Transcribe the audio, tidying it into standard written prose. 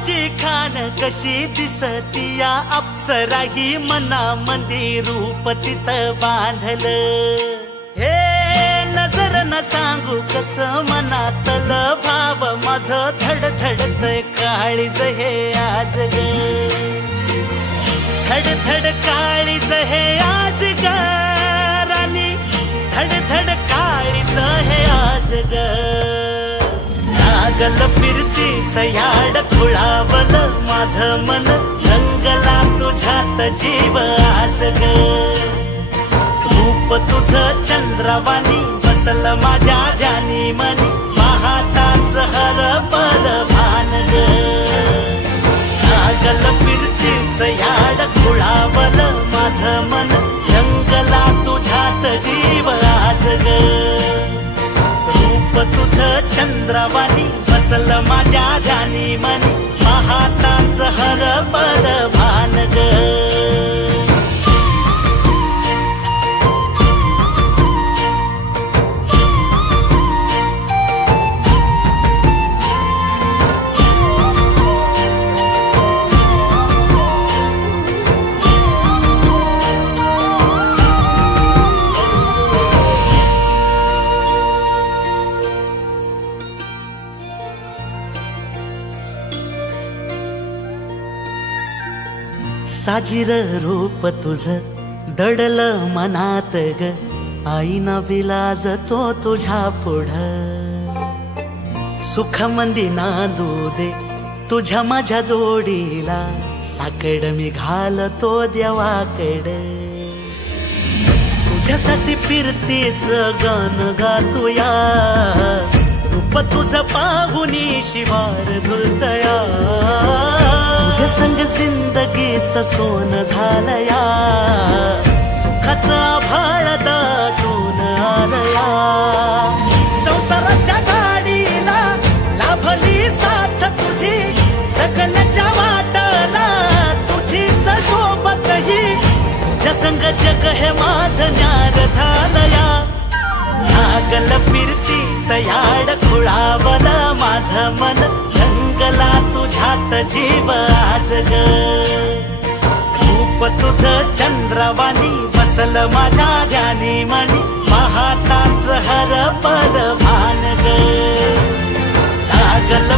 रूपाची खान कशी दिसती या अप्सरा ही मनामंदी रूप तिचं बांधलं। हे नजर न सांगू कस मनातल भाव माझं धडधडतय काळीज हे आज ग, धडधड काळीज हे आज ग राणी, धडधड काळीज हे आज ग। लागल फिरतीच याड खुळावल माझं मन, रंगला तुझ्यात जीव आज ग। रूप तुझं चंद्रवाणी बसल माझ्या ध्यानी मनी, पाहताच हरपल भान ग। लागल फिरतीच याड खुळावल माझं मन, रंगला तुझ्यात जीव आज ग। रूप तुझं चंद्रवाणी बसल माझ्या ध्यानी मनी, पाहताच हरपल भान ग। साजीर रूप तुझं दडल मनात ग, आईना विलाज तो तुझ्या पुढं। सुख मंदी नांदू दे तुझ्या माझ्या जोडीला, साकड मी घालतो देवाकड। तुझ्यासाठी फिरतीच गाणं गातोया, रूप तुझं पाहुनी शिवार झुलतया। तुझ्या संग जिंदगीच सोन झालया, सुखाचा आभाळ दाटून आलया। संसाराच्या गाडीला लाभली साथ तुझी, सगळ्याच्या वाटला तुझीच सोबत ही। तुझ्या संग जग हे माझं न्यार झालया। लागल फिरतीच याड खुळावल माझं मन, रंगला तुझ्यात जीव आज ग। रूप तुझं चंद्रवाणी बसल माझ्या ध्यानी मनी, पाहताच हरपल भान ग। लागल